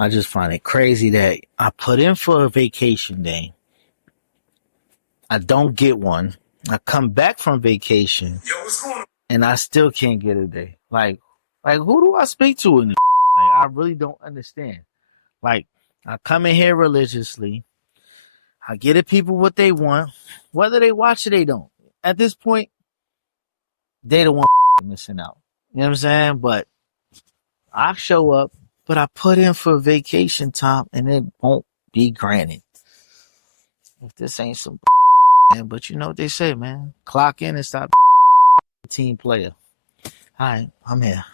I just find it crazy that I put in for a vacation day. I don't get one. I come back from vacation. Yo, what's going on? And I still can't get a day. Like who do I speak to in this? Like, I really don't understand. Like, I come in here religiously. I get the people what they want. Whether they watch it, they don't. At this point, they the one missing out. You know what I'm saying? But I show up, but I put in for vacation time, and it won't be granted. If this ain't some man, but you know what they say, man. Clock in and stop team player. All right, I'm here.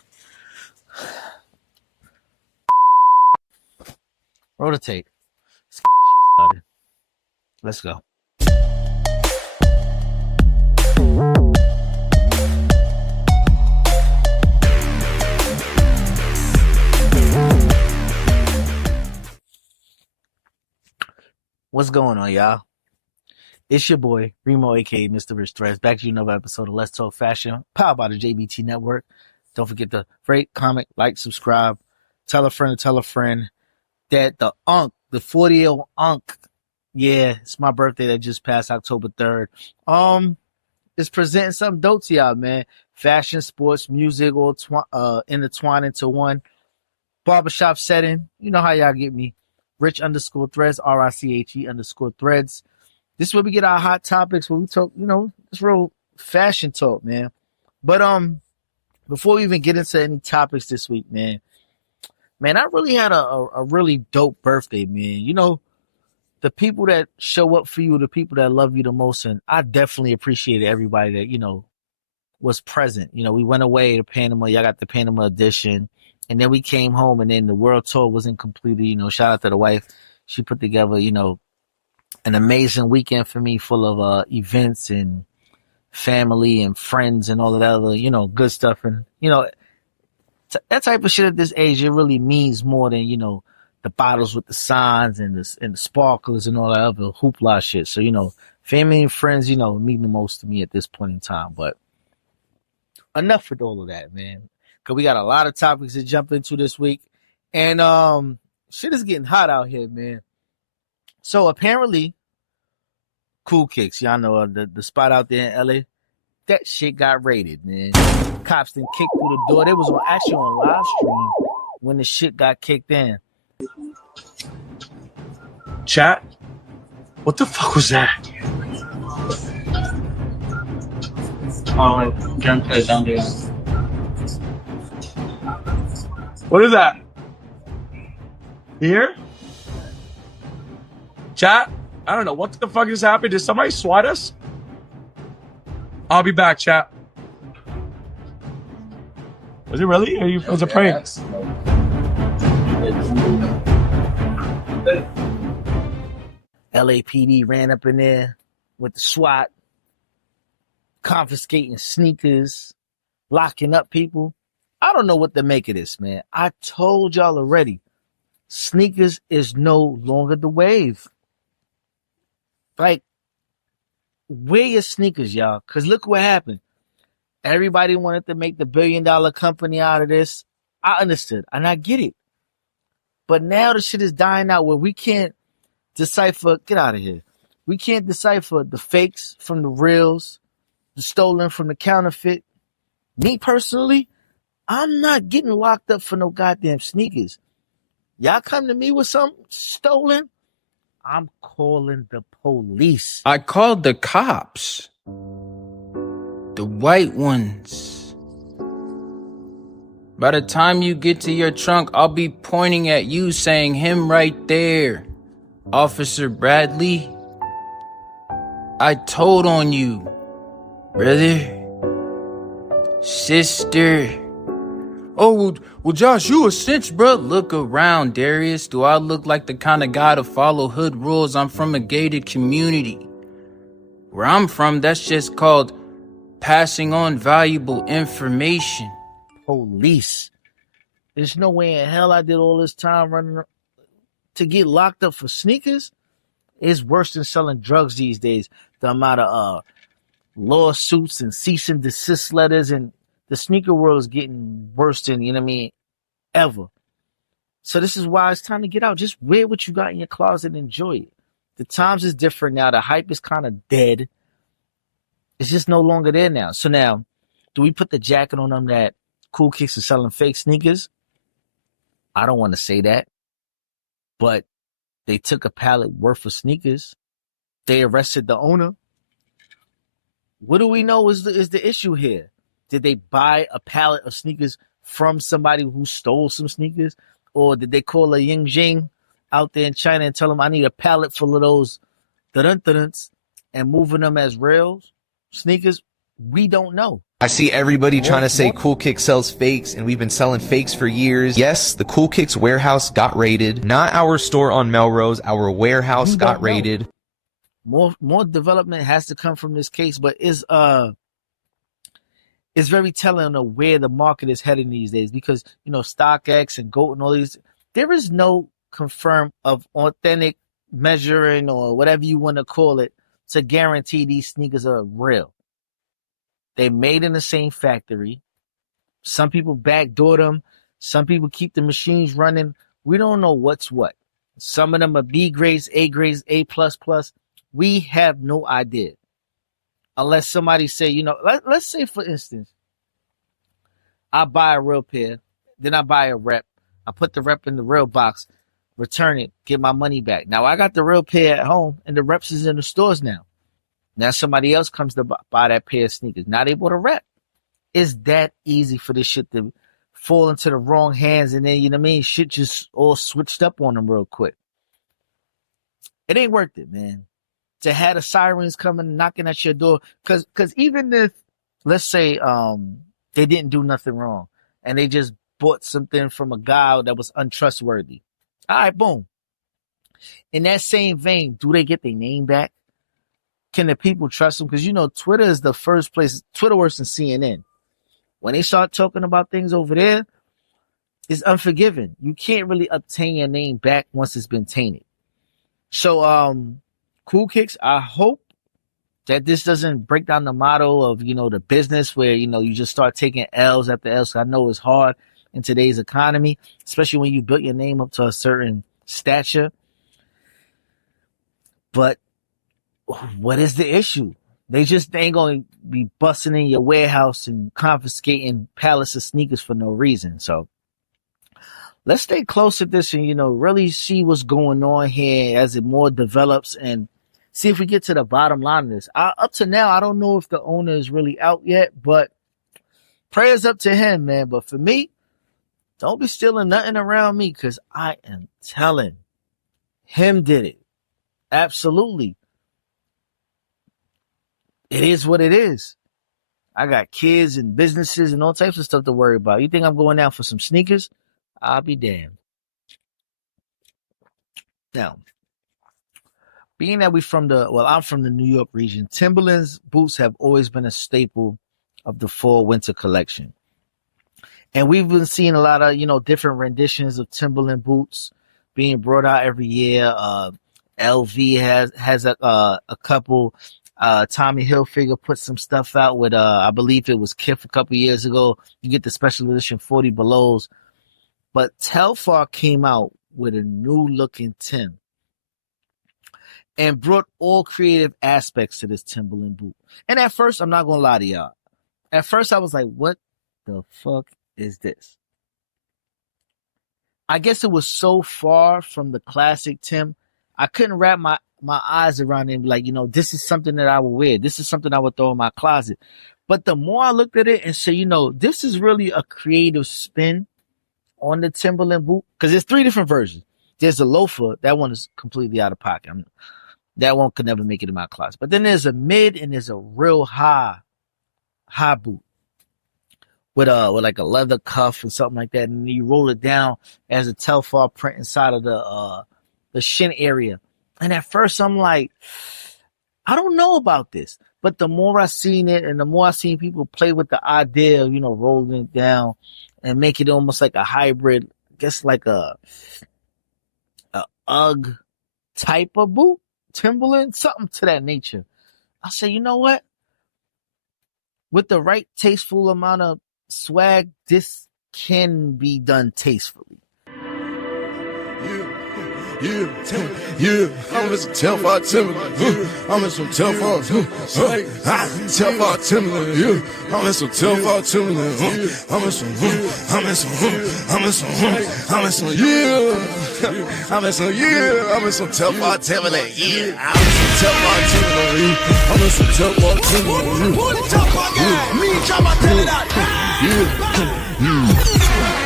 Roll the tape. Let's get this shit started. Let's go. What's going on, y'all? It's your boy, Reemo, a.k.a. Mr. Riche Threads, back to another episode of Let's Talk Fashion, powered by the JBT Network. Don't forget to rate, comment, like, subscribe, tell a friend that the 40-year-old Unk, yeah, it's my birthday that just passed October 3rd, is presenting something dope to y'all, man. Fashion, sports, music, all intertwined into one. Barbershop setting, you know how y'all get me. Rich_Threads, RICHE_Threads. This is where we get our hot topics, where we talk, you know, it's real fashion talk, man. But before we even get into any topics this week, man, I really had a really dope birthday, man. You know, the people that show up for you, the people that love you the most, and I definitely appreciated everybody that, you know, was present. You know, we went away to Panama. Y'all got the Panama edition. And then we came home, and then the world tour wasn't completed. You know, shout out to the wife. She put together, you know, an amazing weekend for me, full of events and family and friends and all of that other, you know, good stuff. And, you know, that type of shit at this age, it really means more than, you know, the bottles with the signs and the sparklers and all that other hoopla shit. So, you know, family and friends, you know, mean the most to me at this point in time. But enough with all of that, man. Because we got a lot of topics to jump into this week. And shit is getting hot out here, man. So apparently, CoolKicks, y'all know the spot out there in LA, that shit got raided, man. Cops then kicked through the door. They was actually on live stream when the shit got kicked in. Chat? What the fuck was that? Oh, gunplay down there. What is that? Here? Chat? I don't know. What the fuck just happened? Did somebody swat us? I'll be back, chat. Was it really? Or was it a prank? LAPD ran up in there with the SWAT, confiscating sneakers, locking up people. I don't know what to make of this, man. I told y'all already, sneakers is no longer the wave. Like, wear your sneakers, y'all, because look what happened. Everybody wanted to make the $1 billion company out of this. I understood, and I get it. But now the shit is dying out where we can't decipher. Get out of here. We can't decipher the fakes from the reals, the stolen from the counterfeit. Me personally, I'm not getting locked up for no goddamn sneakers. Y'all come to me with something stolen, I'm calling the police. I called the cops. The white ones. By the time you get to your trunk, I'll be pointing at you saying, him right there. Officer Bradley, I told on you. Brother. Sister. Oh, well, Josh, you a cinch, bro. Look around, Darius. Do I look like the kind of guy to follow hood rules? I'm from a gated community. Where I'm from, that's just called passing on valuable information. Police. There's no way in hell I did all this time running to get locked up for sneakers. It's worse than selling drugs these days. The amount of lawsuits and cease and desist letters, and the sneaker world is getting worse than, you know what I mean, ever. So this is why it's time to get out. Just wear what you got in your closet and enjoy it. The times is different now. The hype is kind of dead. It's just no longer there now. So now, do we put the jacket on them that CoolKicks is selling fake sneakers? I don't want to say that. But they took a pallet worth of sneakers. They arrested the owner. What do we know is the issue here? Did they buy a pallet of sneakers from somebody who stole some sneakers? Or did they call a Ying Jing out there in China and tell them I need a pallet full of those dun-dun-duns and moving them as rails, sneakers? We don't know. I see everybody trying to say CoolKicks sells fakes, and we've been selling fakes for years. Yes, the CoolKicks warehouse got raided. Not our store on Melrose, our warehouse got raided. More development has to come from this case, but it's very telling of where the market is heading these days, because StockX and GOAT and all these, there is no confirmed of authentic measuring or whatever you want to call it to guarantee these sneakers are real. They made in the same factory. Some people backdoor them. Some people keep the machines running. We don't know what's what. Some of them are B grades, A grades, A++. We have no idea. Unless somebody say, let's say, for instance, I buy a real pair, then I buy a rep. I put the rep in the real box, return it, get my money back. Now, I got the real pair at home, and the reps is in the stores now. Now, somebody else comes to buy that pair of sneakers. Now, they bought a rep. It's that easy for this shit to fall into the wrong hands, and then, shit just all switched up on them real quick. It ain't worth it, man. To have the sirens coming knocking at your door, because even if, let's say, they didn't do nothing wrong and they just bought something from a guy that was untrustworthy, all right, boom. In that same vein, do they get their name back? Can the people trust them? Because Twitter is the first place. Twitter worse than CNN. When they start talking about things over there, it's unforgiving. You can't really obtain your name back once it's been tainted. So CoolKicks, I hope that this doesn't break down the model of, the business where, you just start taking L's after L's. I know it's hard in today's economy, especially when you built your name up to a certain stature. But what is the issue? They ain't going to be busting in your warehouse and confiscating pallets of sneakers for no reason. So let's stay close to this and, really see what's going on here as it more develops and see if we get to the bottom line of this. Up to now, I don't know if the owner is really out yet, but prayers up to him, man. But for me, don't be stealing nothing around me, because I am telling him did it. Absolutely. It is what it is. I got kids and businesses and all types of stuff to worry about. You think I'm going out for some sneakers? I'll be damned. Now, being that I'm from the New York region, Timberland's boots have always been a staple of the fall-winter collection. And we've been seeing a lot of, different renditions of Timberland boots being brought out every year. LV has a couple. Tommy Hilfiger put some stuff out with, I believe it was Kith a couple years ago. You get the special edition 40 Belows. But Telfar came out with a new looking Tim and brought all creative aspects to this Timberland boot. And at first, I'm not going to lie to y'all. At first, I was like, what the fuck is this? I guess it was so far from the classic Tim, I couldn't wrap my eyes around it and be like, this is something that I would wear. This is something I would throw in my closet. But the more I looked at it and said, this is really a creative spin on the Timberland boot, because there's 3 different versions. There's a loafer. That one is completely out of pocket. That one could never make it in my closet. But then there's a mid and there's a real high boot with like a leather cuff and something like that. And you roll it down as a Telfar print inside of the shin area. And at first I'm like, I don't know about this. But the more I seen it and the more I seen people play with the idea of, rolling it down and make it almost like a hybrid, I guess like a UGG type of boot, Timberland, something to that nature. I say, you know what? With the right tasteful amount of swag, this can be done tastefully. Yeah, I'm in some tough out Timberland. I'm in some tough out tough out Timberland. Yeah, I'm in some tough out Timberland. I'm in some yeah. I'm in some tough out Timberland. Yeah, I'm in some tough out Timberland. I'm in some tough out Timberland.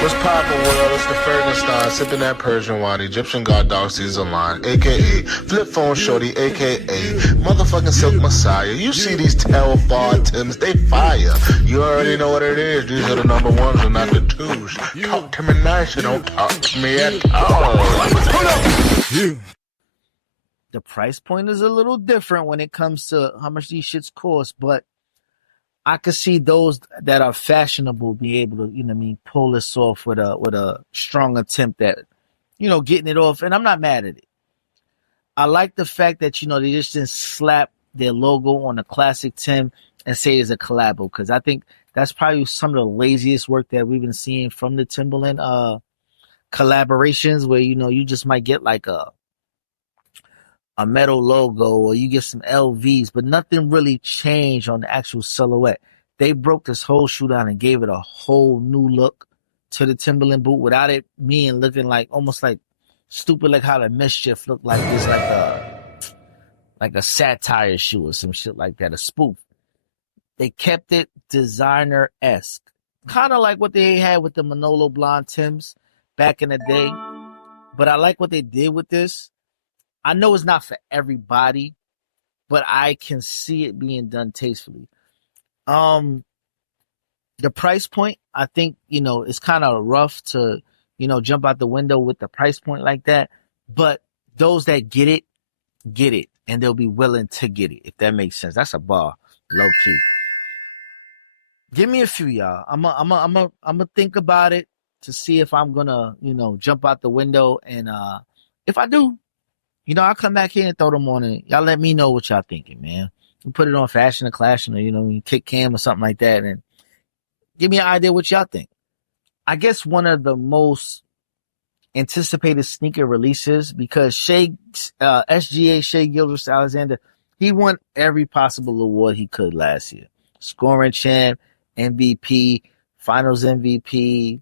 What's poppin', world? It's the Fergenstein, sipping that Persian wine, Egyptian god dog season line, aka Flip Phone Shorty, aka motherfucking Silk Messiah. You see these Telfar Tims, they fire. You already know what it is. These are the number ones and not the twos. Talk to me nice, you don't talk to me at all. The price point is a little different when it comes to how much these shits cost, but I could see those that are fashionable be able to, you know what I mean, pull this off with a strong attempt at, you know, getting it off. And I'm not mad at it. I like the fact that, you know, they just didn't slap their logo on a classic Tim and say it's a collabo, because I think that's probably some of the laziest work that we've been seeing from the Timberland collaborations, where, you know, you just might get like a metal logo or you get some LVs, but nothing really changed on the actual silhouette. They broke this whole shoe down and gave it a whole new look to the Timberland boot without it being looking like almost like stupid, like how the Mischief looked like this, like a satire shoe or some shit like that, a spoof. They kept it designer-esque, kind of like what they had with the Manolo Blonde Tims back in the day. But I like what they did with this. I know it's not for everybody, but I can see it being done tastefully. The price point, I think, you know, it's kind of rough to, you know, jump out the window with the price point like that. But those that get it, and they'll be willing to get it, if that makes sense. That's a bar, low key. Give me a few, y'all. I'm gonna think about it to see if I'm gonna, you know, jump out the window, and if I do, you know, I'll come back here and throw them on it. Y'all let me know what y'all thinking, man. You put it on Fashion or Clash, or, you know, Kick Cam or something like that, and give me an idea what y'all think. I guess one of the most anticipated sneaker releases, because SGA, Shai Gilgeous-Alexander, he won every possible award he could last year. Scoring champ, MVP, finals MVP.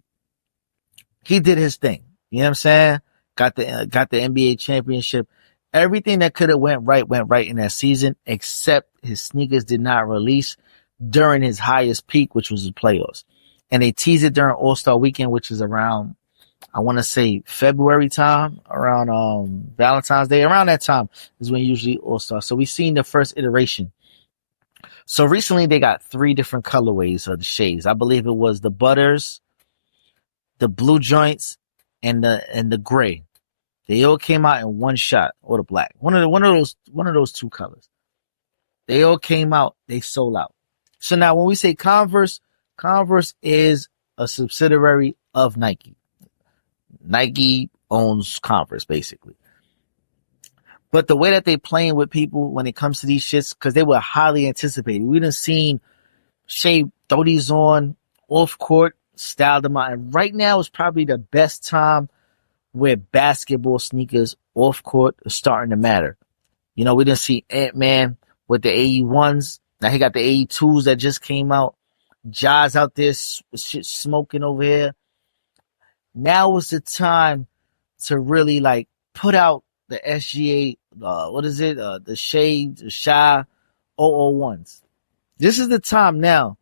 He did his thing. You know what I'm saying? Got the NBA championship. Everything that could have went right in that season, except his sneakers did not release during his highest peak, which was the playoffs. And they teased it during All-Star Weekend, which is around, I want to say, February time, around Valentine's Day. Around that time is when usually All-Star. So we've seen the first iteration. So recently they got 3 different colorways of the shades. I believe it was the butters, the blue joints, and the gray. They all came out in one shot, or the black. One of those 2 colors. They all came out. They sold out. So now when we say Converse is a subsidiary of Nike. Nike owns Converse, basically. But the way that they playing with people when it comes to these shits, because they were highly anticipated. We done seen Shai throw these on off court, style them out. And right now is probably the best time where basketball sneakers off court are starting to matter. You know, we didn't see Ant-Man with the AE1s. Now he got the AE2s that just came out. Ja's out there shit smoking over here. Now is the time to really like put out the SGA, the Shai 001s. This is the time now,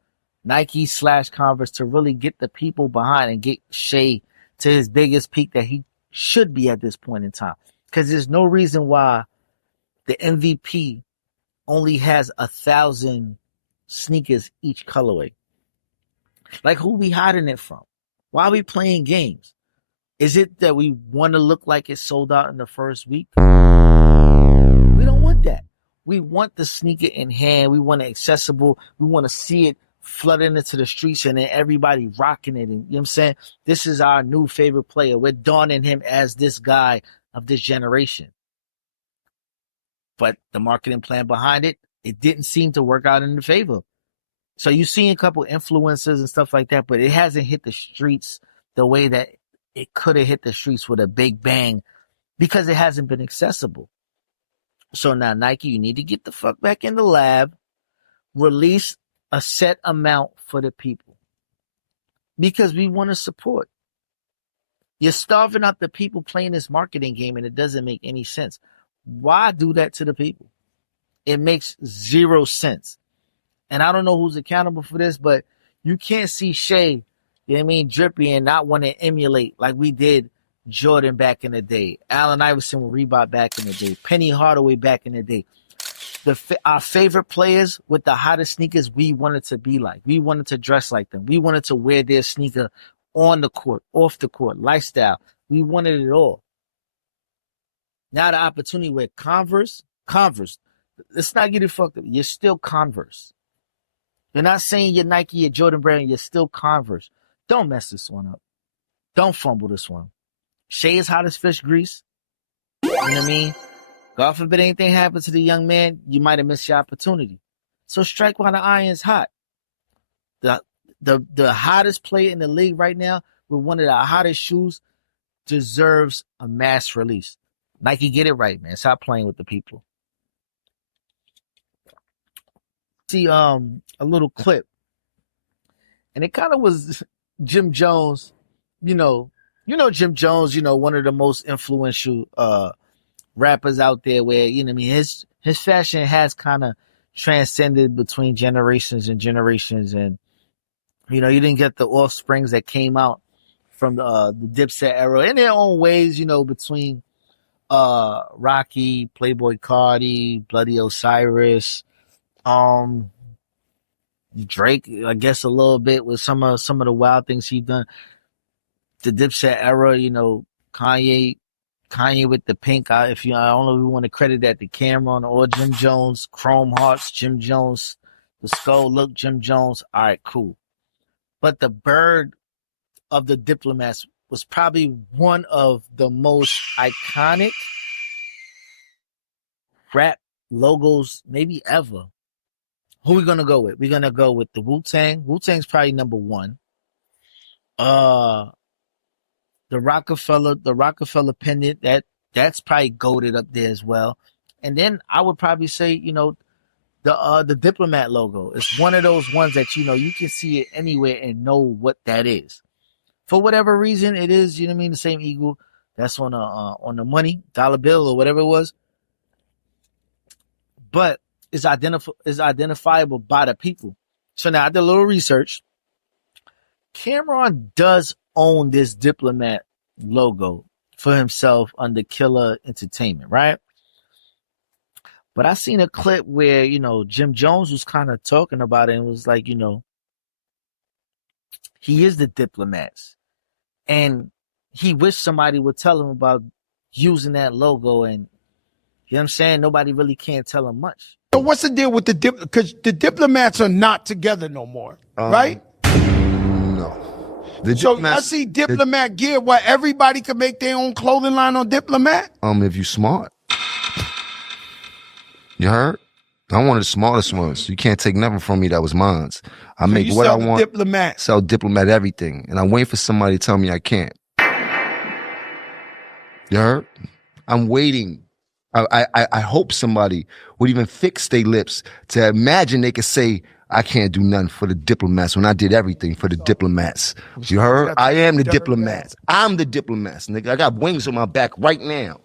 Nike / Converse, to really get the people behind and get Shai to his biggest peak that he should be at this point in time. Because there's no reason why the MVP only has 1,000 sneakers each colorway. Like, who we hiding it from? Why are we playing games? Is it that we want to look like it sold out in the first week? We don't want that. We want the sneaker in hand. We want it accessible. We want to see it flooding into the streets and then everybody rocking it. And, you know what I'm saying? This is our new favorite player. We're donning him as this guy of this generation. But the marketing plan behind it, it didn't seem to work out in the favor. So you've seen a couple influencers and stuff like that, but it hasn't hit the streets the way that it could have hit the streets with a big bang because it hasn't been accessible. So now, Nike, you need to get the fuck back in the lab, release a set amount for the people because we want to support. You're starving out the people playing this marketing game, and it doesn't make any sense. Why do that to the people? It makes zero sense. And I don't know who's accountable for this, but you can't see Shai, you know what I mean, drippy and not want to emulate like we did Jordan back in the day, Allen Iverson with Reebok back in the day, Penny Hardaway back in the day. Our favorite players with the hottest sneakers, we wanted to be like. We wanted to dress like them. We wanted to wear their sneaker on the court, off the court, lifestyle. We wanted it all. Now the opportunity with Converse, let's not get it fucked up. You're still Converse. You're not saying you're Nike, you're Jordan Brand, you're still Converse. Don't mess this one up. Don't fumble this one. Shai is hot as fish grease. You know what I mean? God forbid anything happens to the young man, you might have missed your opportunity. So strike while the iron's hot. The hottest player in the league right now with one of the hottest shoes deserves a mass release. Nike, get it right, man. Stop playing with the people. See a little clip, and it kind of was Jim Jones. You know Jim Jones. One of the most influential rappers out there. Where I mean, his fashion has kind of transcended between generations and generations, and you didn't get the offsprings that came out from the Dipset era in their own ways. Between Rocky, Playboy Cardi, Bloody Osiris. Drake, I guess a little bit with some of the wild things he's done. The Dipset era, Kanye with the pink. I don't know if we want to credit that to Cameron or Jim Jones, Chrome Hearts, Jim Jones, the skull look, Jim Jones. All right, cool. But the bird of the Diplomats was probably one of the most iconic rap logos maybe ever. Who are we gonna go with? We're gonna go with the Wu-Tang. Wu-Tang's probably number one. The Rockefeller pendant, that's probably goated up there as well. And then I would probably say, the Diplomat logo. It's one of those ones that you can see it anywhere and know what that is. For whatever reason, it is, the same eagle that's on the money, dollar bill or whatever it was. But is identifiable by the people. So now I did a little research. Cameron does own this Diplomat logo for himself under Killer Entertainment, right? But I seen a clip where, Jim Jones was kind of talking about it and was like, he is the Diplomats. And he wished somebody would tell him about using that logo, and you know what I'm saying? Nobody really can't tell him much. So what's the deal with because the Diplomats are not together no more, right? No. So I see Diplomat gear where everybody can make their own clothing line on Diplomat. If you smart. You heard? I'm one of the smartest ones. You can't take nothing from me that was mine. I make what I want. Diplomat. Sell Diplomat everything. And I'm waiting for somebody to tell me I can't. You heard? I'm waiting. I hope somebody would even fix their lips to imagine they could say, I can't do nothing for the Diplomats when I did everything for the Diplomats. You heard? I am the Diplomats. I'm the Diplomats, nigga. I got wings on my back right now.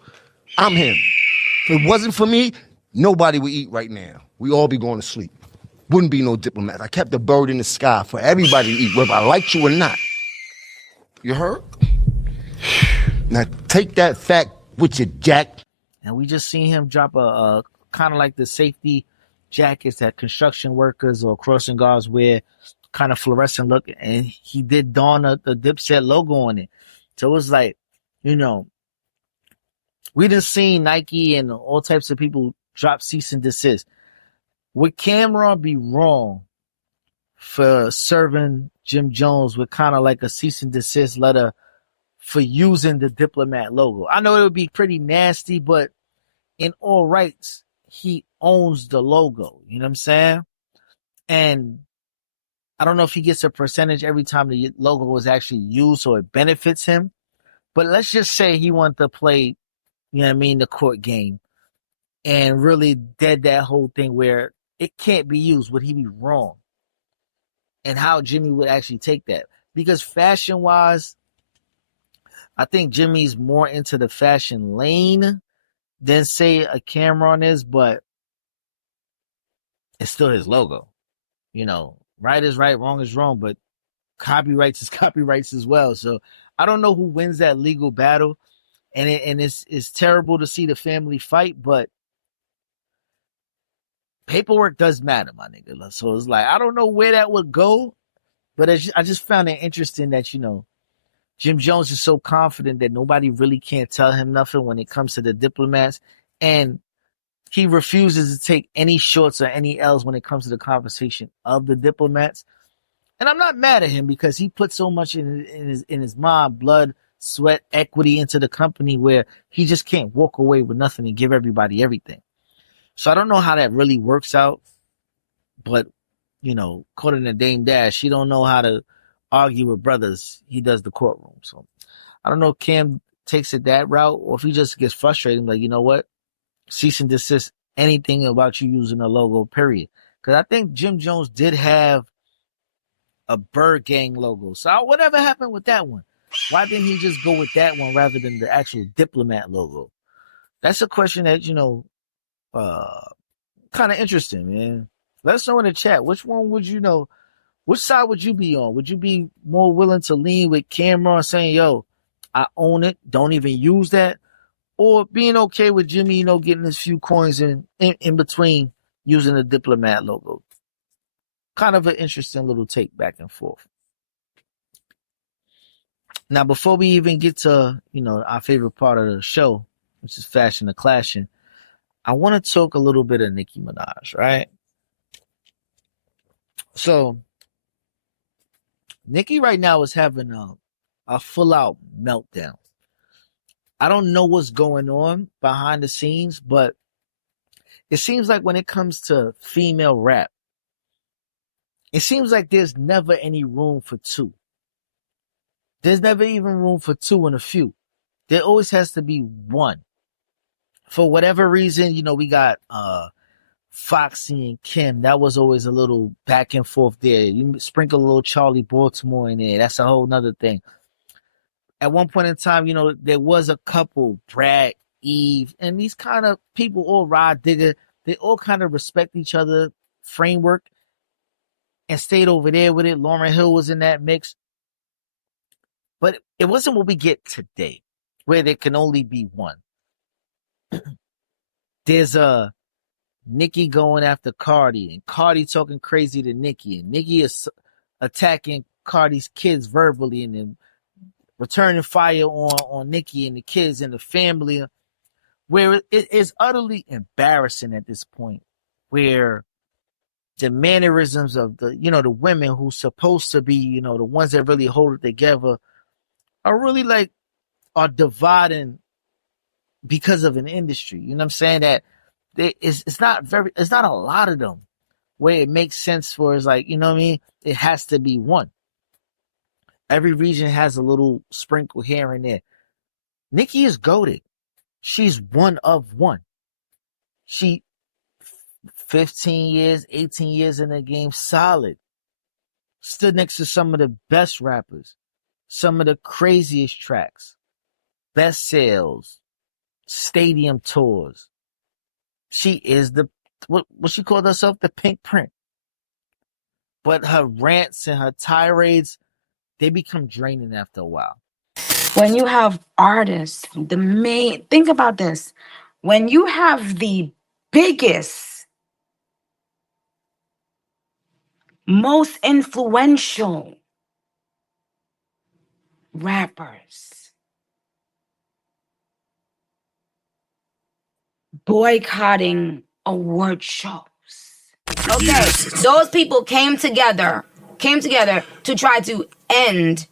I'm him. If it wasn't for me, nobody would eat right now. We all be going to sleep. Wouldn't be no Diplomats. I kept the bird in the sky for everybody to eat, whether I liked you or not. You heard? Now take that fact with you, Jack. And we just seen him drop a kind of like the safety jackets that construction workers or crossing guards wear, kind of fluorescent look. And he did don the Dipset logo on it. So it was like, we done seen Nike and all types of people drop cease and desist. Would Cameron be wrong for serving Jim Jones with kind of like a cease and desist letter for using the Diplomat logo? I know it would be pretty nasty, but in all rights, he owns the logo. You know what I'm saying? And I don't know if he gets a percentage every time the logo is actually used, so it benefits him. But let's just say he wanted to play, you know what I mean, the court game and really dead that whole thing where it can't be used. Would he be wrong? And how Jimmy would actually take that. Because fashion-wise, I think Jimmy's more into the fashion lane than, say, a Cameron is, but it's still his logo. You know, right is right, wrong is wrong, but copyrights is copyrights as well. So I don't know who wins that legal battle, and it's terrible to see the family fight, but paperwork does matter, my nigga. So it's like, I don't know where that would go, but I just found it interesting that, you know, Jim Jones is so confident that nobody really can't tell him nothing when it comes to the diplomats, and he refuses to take any shorts or any L's when it comes to the conversation of the diplomats. And I'm not mad at him because he put so much in his mind, blood, sweat, equity into the company where he just can't walk away with nothing and give everybody everything. So I don't know how that really works out, but, you know, according to Dame Dash, she don't know how to argue with brothers. He does the courtroom. So I don't know if Cam takes it that route or if he just gets frustrated, like, you know what? Cease and desist anything about you using a logo, period. Because I think Jim Jones did have a Bird Gang logo. So whatever happened with that one? Why didn't he just go with that one rather than the actual diplomat logo? That's a question that, you know, kind of interesting, man. Let us know in the chat. Which one would you know? Which side would you be on? Would you be more willing to lean with Cameron saying, yo, I own it, don't even use that? Or being okay with Jimmy, you know, getting his few coins in between using the diplomat logo? Kind of an interesting little take back and forth. Now, before we even get to, you know, our favorite part of the show, which is fashion and clashing, I want to talk a little bit of Nicki Minaj, right? So, Nicki right now is having a full-out meltdown. I don't know what's going on behind the scenes, but it seems like when it comes to female rap, it seems like there's never any room for two. There's never even room for two in a few. There always has to be one. For whatever reason, you know, we got Foxy and Kim. That was always a little back and forth there. You sprinkle a little Charlie Baltimore in there. That's a whole nother thing. At one point in time, you know, there was a couple, Brad, Eve, and these kind of people, all Rod Digger, they all kind of respect each other framework and stayed over there with it. Lauryn Hill was in that mix. But it wasn't what we get today, where there can only be one. There's a Nicki going after Cardi, and Cardi talking crazy to Nicki, and Nicki is attacking Cardi's kids verbally, and then returning fire on Nicki and the kids and the family, where it is utterly embarrassing at this point, where the mannerisms of the, you know, the women who's supposed to be, you know, the ones that really hold it together are really like, are dividing because of an industry. You know what I'm saying? That it's not a lot of them where it makes sense for, it's like, you know what I mean? It has to be one. Every region has a little sprinkle here and there. Nicki is goated. She's one of one. She 15 years, 18 years in the game, solid. Stood next to some of the best rappers, some of the craziest tracks, best sales, stadium tours. She is what she called herself, the Pink Print. But her rants and her tirades, they become draining after a while. When you have artists, think about this. When you have the biggest, most influential rappers boycotting award shows. Okay, those people came together to try to end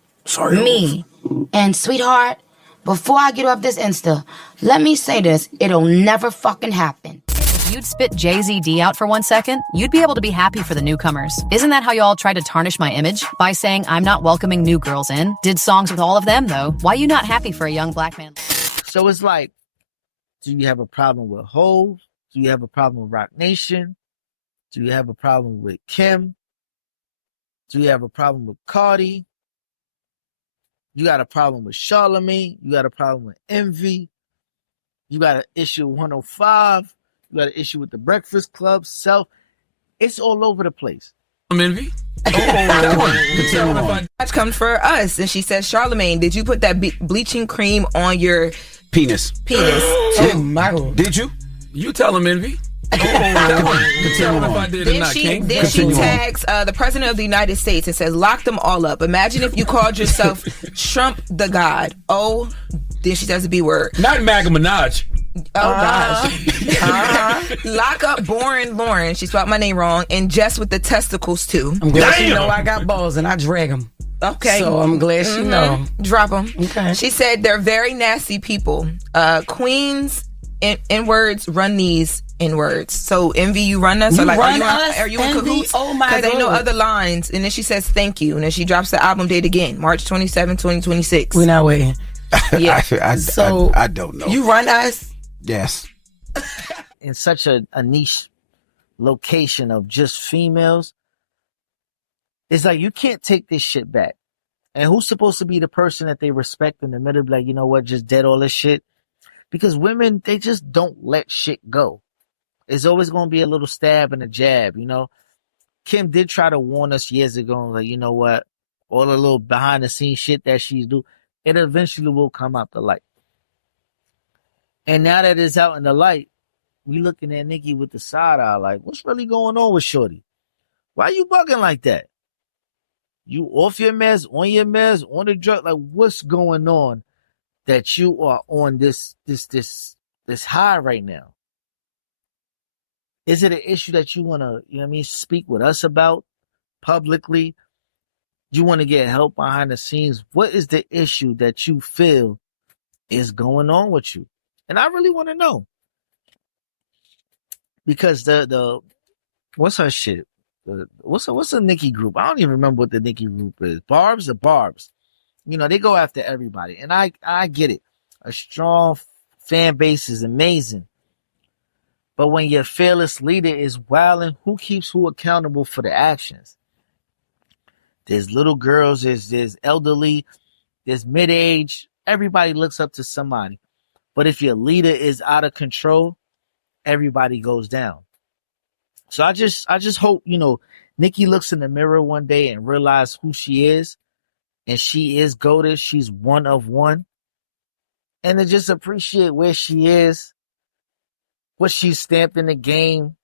me. And sweetheart, before I get off this Insta, let me say this, it'll never fucking happen. If you'd spit Jay-Z-D out for 1 second, you'd be able to be happy for the newcomers. Isn't that how y'all tried to tarnish my image? By saying I'm not welcoming new girls in? Did songs with all of them, though. Why you not happy for a young black man? So it's like, do you have a problem with Hov? Do you have a problem with Roc Nation? Do you have a problem with Kim? Do you have a problem with Cardi? You got a problem with Charlamagne? You got a problem with Envy? You got an issue with 105? You got an issue with the Breakfast Club, Self? It's all over the place. I'm Envy. That comes for us, and she says, Charlamagne, did you put that bleaching cream on your penis? Oh my God! Did you? You tell him, Envy. Then she tags the president of the United States and says, lock them all up. Imagine if you called yourself Trump the God. Oh, then she says the B word. Not Nicki Minaj. Oh gosh. Lock up Boring Lauren. She spelled my name wrong. And Jess with the testicles too. I'm glad she know I got balls and I drag them. Okay. So I'm glad she know. Drop them. Okay. She said they're very nasty people. Queens in words run these in words. So Envy, you run us? You or like, run us? are you in Envy? cahoots? Oh my God. Because they know other lines. And then she says thank you. And then she drops the album date again. March 27, 2026. We're not waiting. Yeah. I don't know. You run us? Yes. In such a niche location of just females, it's like you can't take this shit back. And who's supposed to be the person that they respect in the middle? Like, you know what, just dead all this shit? Because women, they just don't let shit go. It's always going to be a little stab and a jab, you know? Kim did try to warn us years ago, like, you know what? All the little behind the scenes shit that she's do, it eventually will come out the light. And now that it's out in the light, we looking at Nicki with the side eye like, what's really going on with Shorty? Why you bugging like that? You off your meds, on your meds, on the drug? Like, what's going on that you are on this high right now? Is it an issue that you want to, you know what I mean, speak with us about publicly? You want to get help behind the scenes? What is the issue that you feel is going on with you? And I really want to know. Because the what's her shit? What's the Nicki group? I don't even remember what the Nicki group is. Barbs or Barbs? You know, they go after everybody. And I get it. A strong fan base is amazing. But when your fearless leader is wilding, who keeps who accountable for the actions? There's little girls, there's elderly, there's mid-age. Everybody looks up to somebody. But if your leader is out of control, everybody goes down. So I just hope, you know, Nicki looks in the mirror one day and realizes who she is. And she is goated. She's one of one. And to just appreciate where she is, what she's stamped in the game.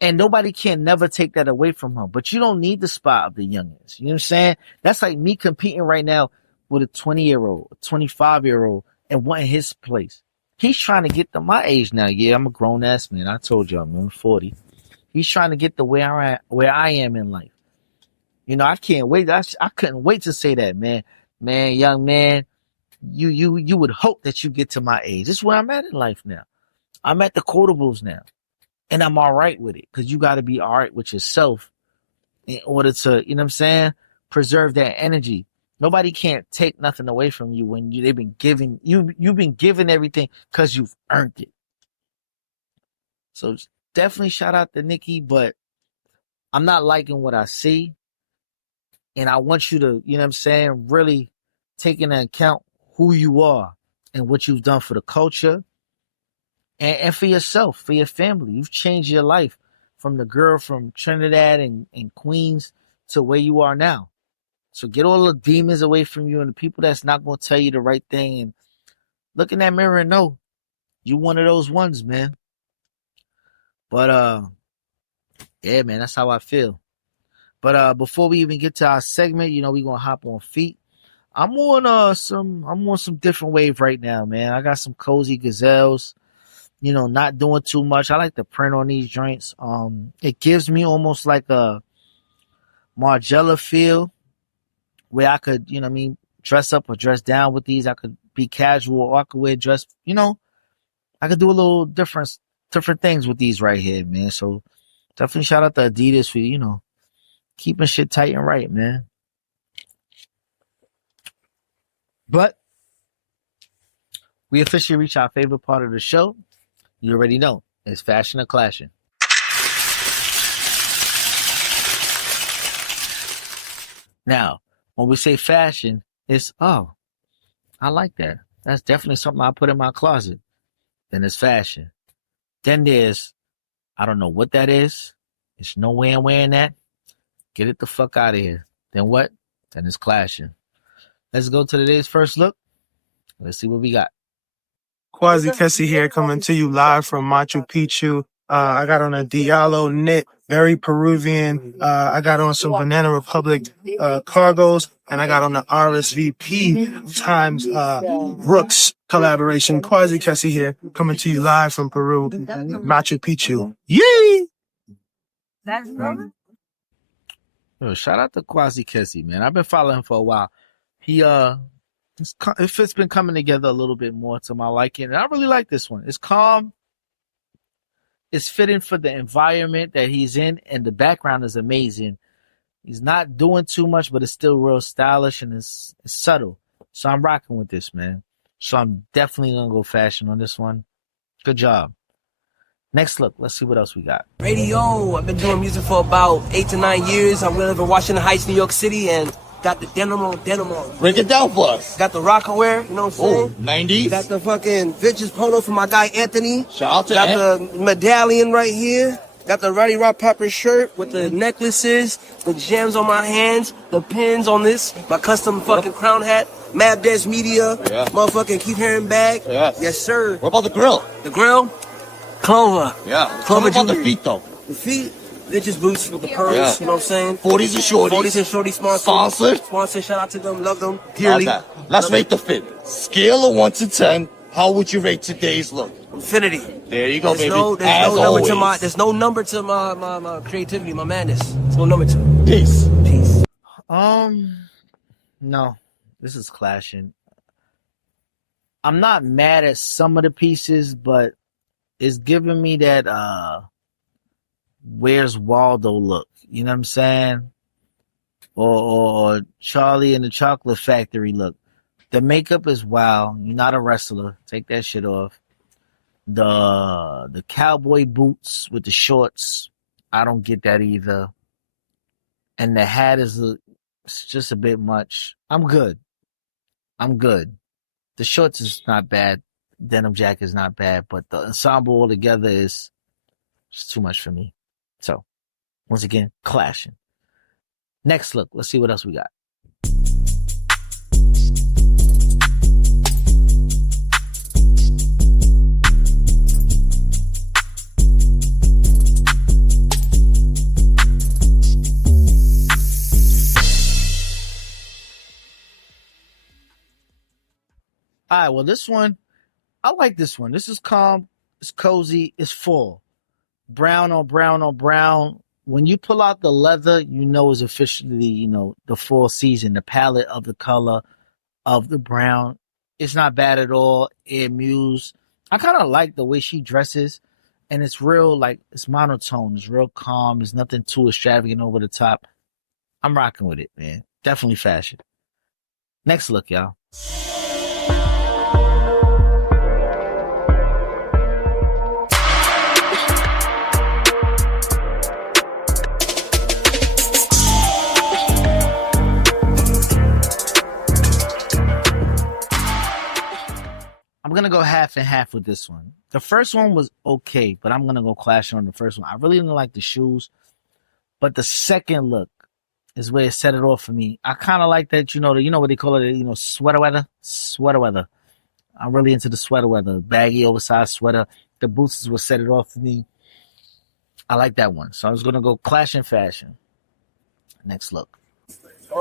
And nobody can never take that away from her. But you don't need the spot of the youngins. You know what I'm saying? That's like me competing right now with a 20-year-old, a 25-year-old, and wanting his place. He's trying to get to my age now. Yeah, I'm a grown-ass man. I told you I'm 40. He's trying to get to where I am in life. You know, I can't wait. I couldn't wait to say that, man. Man, young man, you would hope that you get to my age. This is where I'm at in life now. I'm at the quotables now. And I'm all right with it. Because you got to be all right with yourself in order to, you know what I'm saying, preserve that energy. Nobody can't take nothing away from you when they've been giving, you've been given everything because you've earned it. So definitely shout out to Nicki, but I'm not liking what I see. And I want you to, you know what I'm saying, really take into account who you are and what you've done for the culture and for yourself, for your family. You've changed your life from the girl from Trinidad and Queens to where you are now. So get all the demons away from you and the people that's not going to tell you the right thing. And look in that mirror and know you one of those ones, man. But, yeah, man, that's how I feel. But before we even get to our segment, you know, we're going to hop on feet. I'm on some different wave right now, man. I got some cozy gazelles, you know, not doing too much. I like to print on these joints. It gives me almost like a Margiela feel where I could, you know what I mean, dress up or dress down with these. I could be casual or I could wear dress, you know, I could do a little different different things with these right here, man. So definitely shout out to Adidas for, keeping shit tight and right, man. But we officially reached our favorite part of the show. You already know. It's fashion or clashing. Now, when we say fashion, it's, oh, I like that. That's definitely something I put in my closet. Then it's fashion. Then there's, I don't know what that is. It's no way I'm wearing that. Get it the fuck out of here. Then what? Then it's clashing. Let's go to today's first look. Let's see what we got. Quasi Kessie here, coming to you live from Machu Picchu. I got on a Diallo knit, very Peruvian. I got on some Banana Republic cargos, and I got on the RSVP times Brooks collaboration. Quasi Kessie here, coming to you live from Peru, Machu Picchu. Yay! Yo, shout out to Quasi Kessie, man. I've been following him for a while. It's been coming together a little bit more to my liking, and I really like this one. It's calm. It's fitting for the environment that he's in, and the background is amazing. He's not doing too much, but it's still real stylish and it's subtle. So I'm rocking with this, man. So I'm definitely gonna go fashion on this one. Good job. Next look, let's see what else we got. Radio, I've been doing music for about 8 to 9 years. I live in Washington Heights, New York City, and got the denim on. Break it down for us. Got the Rockaware, you know what I'm saying? 90s. Got the fucking vintage polo for my guy Anthony. Shout out to Got the medallion right here. Got the Roddy Rock Pepper shirt with the necklaces, the gems on my hands, the pins on this, my custom fucking crown hat, Mad Dash Media, motherfucking Keith Haring bag. Yes, sir. What about the grill? The grill? Clover. Yeah. Clover What about the jewelry. feet, though? The feet? Vintage boots with the pearls, you know what I'm saying? 40s and shorties. 40s and shorties Sponsored. Sponsor, shout out to them, love them dearly. Okay. Let's rate the fit. Scale of 1 to 10. How would you rate today's look? Infinity. There you go, baby. There's no number to my creativity, my madness. There's no number to it. Peace. No, this is clashing. I'm not mad at some of the pieces, but it's giving me that Where's Waldo look. You know what I'm saying? Or Charlie and the Chocolate Factory look. The makeup is wild. You're not a wrestler. Take that shit off. The cowboy boots with the shorts, I don't get that either. And the hat it's just a bit much. I'm good. The shorts is not bad. Denim jacket is not bad, but the ensemble altogether is just too much for me. So, once again, clashing. Next look. Let's see what else we got. All right, well, this one, I like this one. This is calm. It's cozy. It's full. Brown on brown on brown. When you pull out the leather, you know it's officially, the full season. The palette of the color of the brown. It's not bad at all. It Muse. I kind of like the way she dresses. And it's real, it's monotone. It's real calm. It's nothing too extravagant over the top. I'm rocking with it, man. Definitely fashion. Next look, y'all. I'm going to go half and half with this one. The first one was okay, but I'm going to go clash on the first one. I really didn't like the shoes, but the second look is where it set it off for me. I kind of like that, you know what they call it, sweater weather? Sweater weather. I'm really into the sweater weather. Baggy, oversized sweater. The boots is what set it off for me. I like that one. So I was going to go clash and fashion. Next look.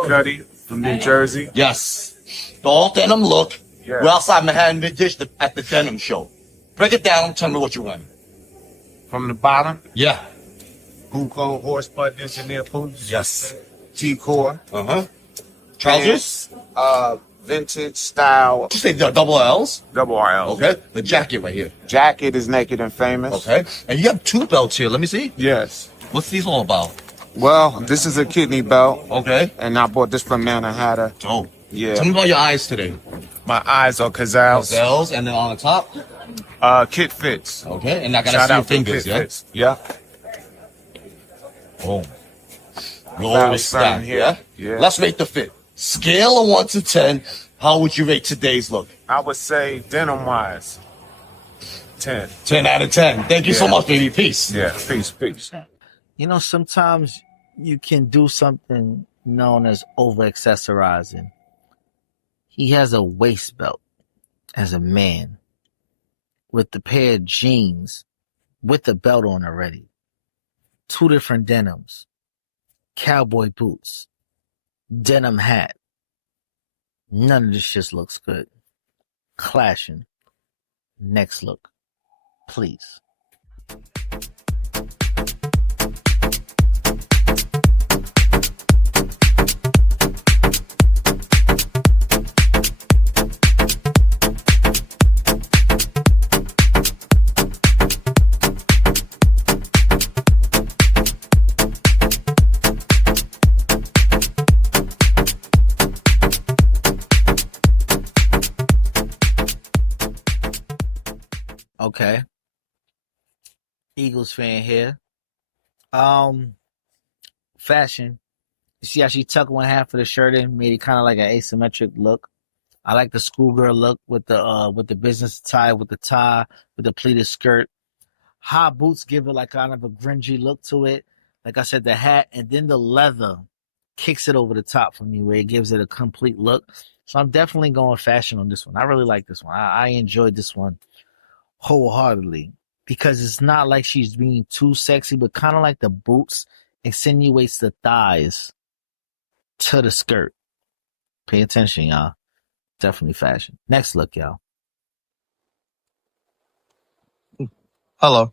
Cuddy from New Jersey. Yes. The all denim look. Yeah. We're outside Manhattan Vintage at the denim show. Break it down. Tell me what you want. From the bottom, Yeah. boot cone, horse butt, engineer boots. Yes. G-core. Trousers. vintage style. Did you say double L's? Double L's. Okay. The jacket right here. Jacket is Naked and Famous. Okay. And you have 2 belts here. Let me see. Yes. What's these all about? Well, this is a kidney belt. Okay. And I bought this from Manor Hatter. Oh. Yeah. Tell me about your eyes today. My eyes are Cazals. Cazals, and then on the top? Kit Fits. Okay. And I gotta Shout see your out to fingers, Kit yeah? Fits. Yeah. Boom. Roll Valid the stack, sign here. yeah? Yeah. Let's rate the fit. Scale of 1 to 10. How would you rate today's look? I would say denim-wise, 10. 10 out of 10. Thank you so much, baby. Peace. Yeah, peace. You know, sometimes you can do something known as over-accessorizing. He has a waist belt as a man with the pair of jeans with the belt on already. 2 different denims, cowboy boots, denim hat. None of this shit looks good. Clashing. Next look, please. Okay. Eagles fan here. Fashion. You see how she tucked one half of the shirt in, made it kind of like an asymmetric look. I like the schoolgirl look with the business tie, with the pleated skirt. High boots give it like kind of a grungy look to it. Like I said, the hat and then the leather kicks it over the top for me, where it gives it a complete look. So I'm definitely going fashion on this one. I really like this one. I enjoyed this one wholeheartedly, because it's not like she's being too sexy, but kind of like the boots insinuates the thighs to the skirt. Pay attention, y'all. Definitely fashion. Next look, y'all. Hello.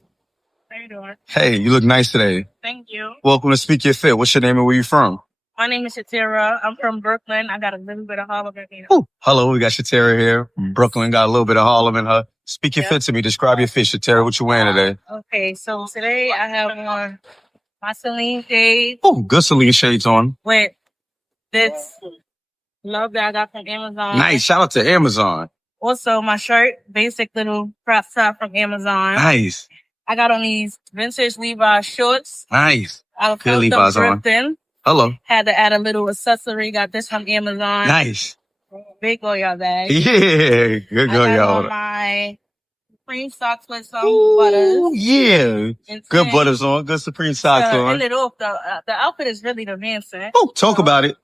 How you doing? Hey, you look nice today. Thank you. Welcome to Speak Your Fit. What's your name and where you from? My name is Shatira. I'm from Brooklyn. I got a little bit of Harlem in me. Hello, we got Shatira here. Brooklyn got a little bit of Harlem in her. Speak your fit to me. Describe your fit, Shatira. What you wearing today? Okay, so today I have on my Celine shades Oh, good Celine shades on. with this love that I got from Amazon. Nice. Shout out to Amazon. Also, my shirt, basic little crop top from Amazon. Nice. I got on these vintage Levi shorts. Nice. I Good found Levi's them on. thrifting. Hello. Had to add a little accessory. Got this from Amazon. Nice. Big Goya bag. Yeah. Good girl, I got y'all. on my Supreme socks with some butters. Yeah. And Good then, butters on. Good Supreme socks to on. end it off, the outfit is really the Vincent. Oh, talk about it.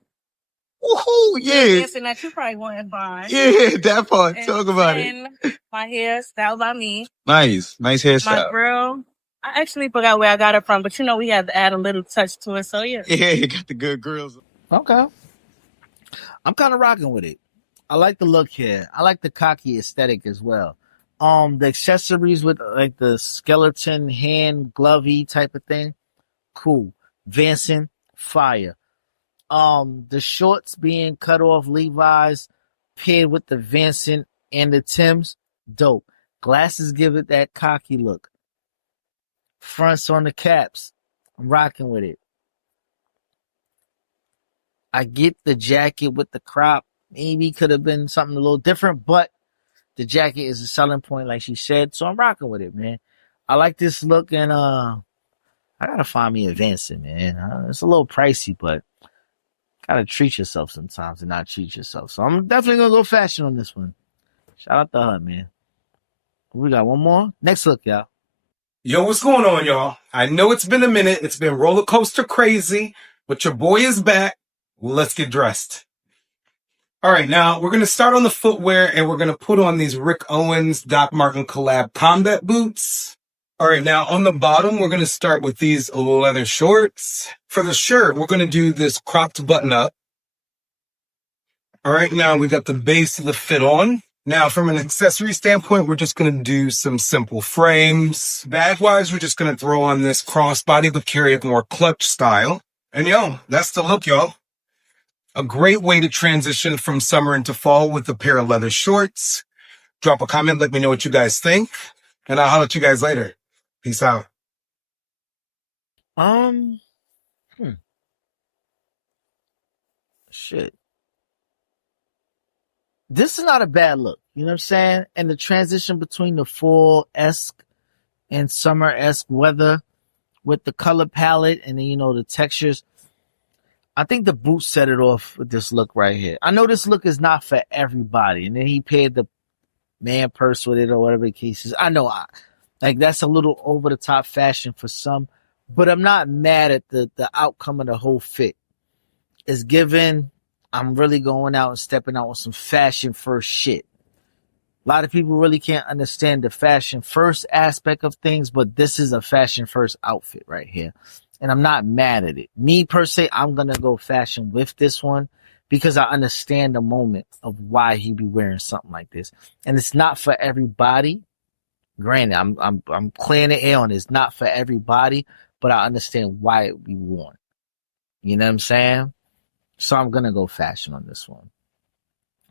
Woohoo, The yeah. Vincent that you probably wouldn't find. Yeah, that part. And Talk about it. then my hair styled by me. Nice. Nice My hairstyle. grill. I actually forgot where I got it from, but you know we had to add a little touch to it. So yeah. Yeah, you got the good grills. Okay. I'm kind of rocking with it. I like the look here. I like the cocky aesthetic as well. The accessories with like the skeleton hand glovey type of thing, cool. Vincent, fire. The shorts being cut off Levi's, paired with the Vincent and the Timbs, dope. Glasses give it that cocky look. Fronts on the caps, I'm rocking with it. I get the jacket with the crop. Maybe could have been something a little different, but the jacket is a selling point, like she said. So I'm rocking with it, man. I like this look, and I gotta find me a Vincent, man. It's a little pricey, but gotta treat yourself sometimes and not cheat yourself. So I'm definitely gonna go fashion on this one. Shout out to her, man. We got one more. Next look, y'all. Yo, what's going on, y'all? I know it's been a minute. It's been roller coaster crazy, but your boy is back. Let's get dressed. All right, now we're going to start on the footwear and we're going to put on these Rick Owens Doc Martin collab combat boots. All right, now on the bottom, we're going to start with these leather shorts. For the shirt, we're going to do this cropped button up. All right, now we got the base of the fit on. Now, from an accessory standpoint, we're just going to do some simple frames. Bag-wise, we're just going to throw on this crossbody, but carry it more clutch style. And yo, that's the look, y'all. A great way to transition from summer into fall with a pair of leather shorts. Drop a comment, let me know what you guys think, and I'll holler at you guys later. Peace out. Shit. This is not a bad look. You know what I'm saying? And the transition between the fall-esque and summer-esque weather with the color palette and then, the textures. I think the boots set it off with this look right here. I know this look is not for everybody. And then he paired the man purse with it or whatever the case is. I know that's a little over-the-top fashion for some, but I'm not mad at the outcome of the whole fit. It's given I'm really going out and stepping out with some fashion first shit. A lot of people really can't understand the fashion first aspect of things, but this is a fashion first outfit right here. And I'm not mad at it. Me per se, I'm going to go fashion with this one because I understand the moment of why he be wearing something like this. And it's not for everybody. Granted, I'm clearing the air on it. It's not for everybody, but I understand why it be worn. You know what I'm saying? So I'm going to go fashion on this one.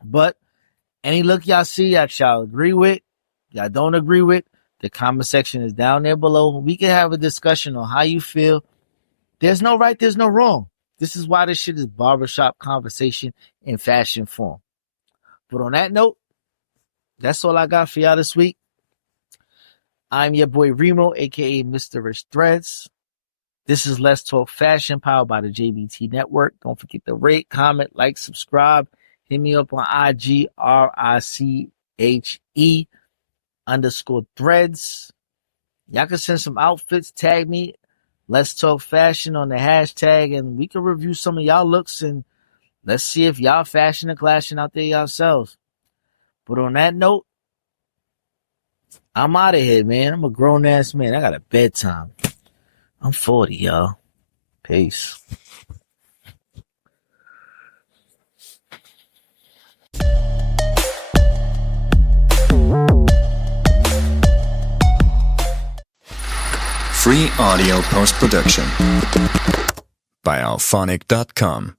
But any look y'all see that y'all agree with, y'all don't agree with, the comment section is down there below. We can have a discussion on how you feel. There's no right, there's no wrong. This is why this shit is barbershop conversation in fashion form. But on that note, that's all I got for y'all this week. I'm your boy Reemo, a.k.a. Mr. Rich Threads. This is Let's Talk Fashion, powered by the JBT Network. Don't forget to rate, comment, like, subscribe. Hit me up on IG, RICHE_threads. Y'all can send some outfits, tag me, Let's Talk Fashion on the hashtag, and we can review some of y'all looks, and let's see if y'all fashion and clashing out there yourselves. But on that note, I'm out of here, man. I'm a grown-ass man. I got a bedtime. I'm 40, y'all. Peace. Free audio post-production by alphonic.com.